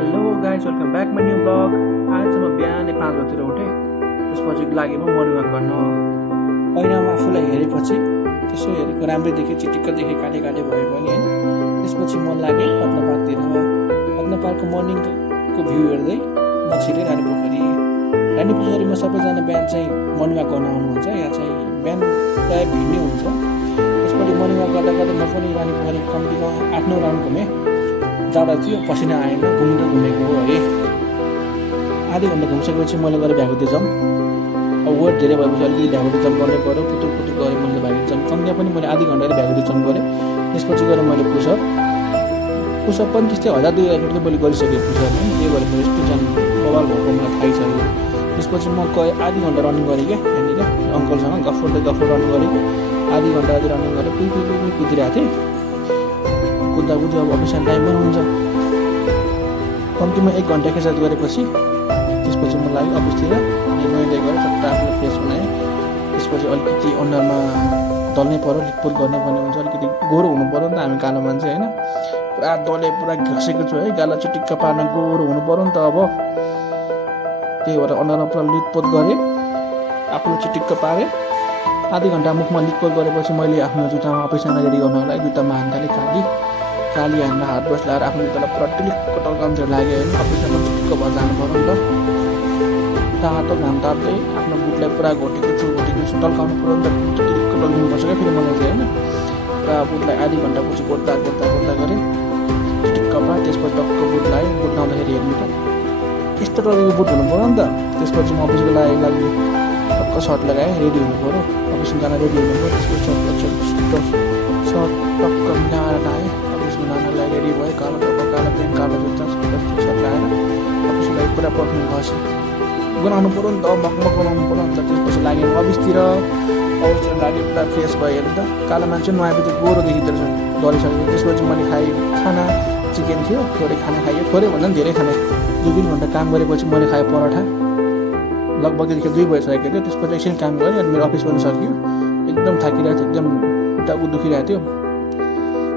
Hello guys welcome back my new blog. आज म बिहानै 5 बजीतिर उठेँ। त्यसपछि लागि म मर्निङ वाक गर्न ऐनामा आफूलाई हेरेपछि त्यसो हेरेको राम्रै देखेँ, चिटिक्क देखेँ, काले काले भयो पनि होइन। त्यसपछि मन लाग्यो पद्मपाततिर। पद्मपातको मर्निङको भ्यू हेर्दै म छिरेँ रानी पोखरीमा सबैजना बिहान चाहिँ मर्निङ वाक गर्न आउनुहुन्छ। यहाँ चाहिँ बिहान प्रायः भिड नै हुन्छ। त्यसपछि मर्निङ वाक गर्दा गर्दा म पनि रानी पोखरी कम्तीमा 8-9 राउन्ड घुमेँ। जाँदा थियो पसिना आएन, घुमेको हो है। आधी घन्टा घुमिसकेपछि मैले गरेँ भ्यागुते जम्प। अब वेट धेरै भएपछि अलिकति भ्यागुते जम्प गर्नै पऱ्यो। पुतुर गरेँ मैले भ्यागुते जम्प। कम्तीमा पनि मैले आधी घन्टाले भ्यागुते जम्प गरेँ। त्यसपछि गएर मैले पुसअप पनि त्यस्तै 1000-2000 चाहिँ मैले गरिसकेँ पुसअप पनि। त्यही भएर मेरो यस्तो जान बबाल भएको मलाई थाहै छ। त्यसपछि म आधी घन्टा रनिङ गरेँ क्या यहाँनिर अङ्कलसँग गफ रनिङ गरेँ। आधी घन्टा अझै रनिङ गरेँ, कुदिरहेको थिएँ। कुद्दा अब अफिसमा टाइम पनि हुन्छ। कम्तीमा 1 घन्टा एक्सर्साइज गरेपछि त्यसपछि म लाग्यो अफिसतिर। अनि नुहाइधुवाइ गरेँ, चट्ट आफूलाई फ्रेस बनाएँ। त्यसपछि अलिकति अनुहारमा दल्नै पऱ्यो, लिटपोत गर्ने पनि हुन्छ। अलिकति गोरो हुनु पऱ्यो नि त, हामी कालो मान्छे होइन। पुरा दले पुरा घसेको छु है, गाला चिटिक्क पार्न गोरो हुनु पऱ्यो नि त अब। त्यही भएर अनुहारमा पुरा लिटपोत गरेँ, आफूलाई चिटिक्क पारेँ। आधी घन्टा मुखमा लिटपोत गरेपछि मैले आफ्नो जुत्तामा अफिसमा रेडी गर्नको लागि जुत्तामा हान्न थालेँ। काली हान्न हात ब्रस लगाएर आफ्नो जुत्तालाई पुरा टिलिक्क टल्काउँथ्यो लाग्यो होइन। अफिसमा चिटिक्क भएर जानु पऱ्यो नि त। तातो घाम ताप्दै आफ्नो बुटलाई पुरा घोटेको छु टल्काउनु पऱ्यो नि त। टिलिक्क टल्किनुपर्छ क्या फेरि मलाई चाहिँ होइन। पुरा बुटलाई आधी घन्टापछि गोड्दा गरेँ चिटिक्क पाएँ। त्यसपछि टक्क बुट लगाएँ। बुट लाउँदाखेरि हेर्नु त यस्तो टल्केको बुट हुनु पऱ्यो नि त। त्यसपछि म अफिसको लागि टक्क सर्ट लगाएँ, रेडी हुनु पऱ्यो। अफिसमा जान रेडी हुनु पऱ्यो। त्यसपछि सर्ट टक्क मिलाएर लगाएँ। अफिसमा जानलाई रेडी भयो। कालो टक्क कालो पेन्ट कालो जुत्ता सर्ट लगाएर अफिसको लागि पुरा पर्फ्युम बनाउनु पऱ्यो नि त। मकमक बनाउनु पऱ्यो नि त। त्यसपछि लाग्यो अफिसतिर लागि पुरा फ्रेस भयो हेर्नु त। कालो मान्छे नुहाएपछि गोरो देखिँदो रहेछ गरिसकेको। त्यसपछि मैले खाएँ खाना, चिकन थियो, थोरै खाना खाएँ। थोरै भन्दा पनि धेरै खाना। 2-3 घन्टा काम गरेपछि मैले खाएँ पराठा। लगभग त्यतिखेर 2 भइसकेको थियो। त्यसपछि एकछिन काम गरेँ अनि मेरो अफिस पनि सकियो। एकदम थाकिरहेको थियो, एकदम खुट्टा दुखिरहेको थियो।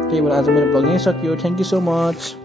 त्यही भएर आज मेरो ब्लग यहीँ सकियो। Thank you so much.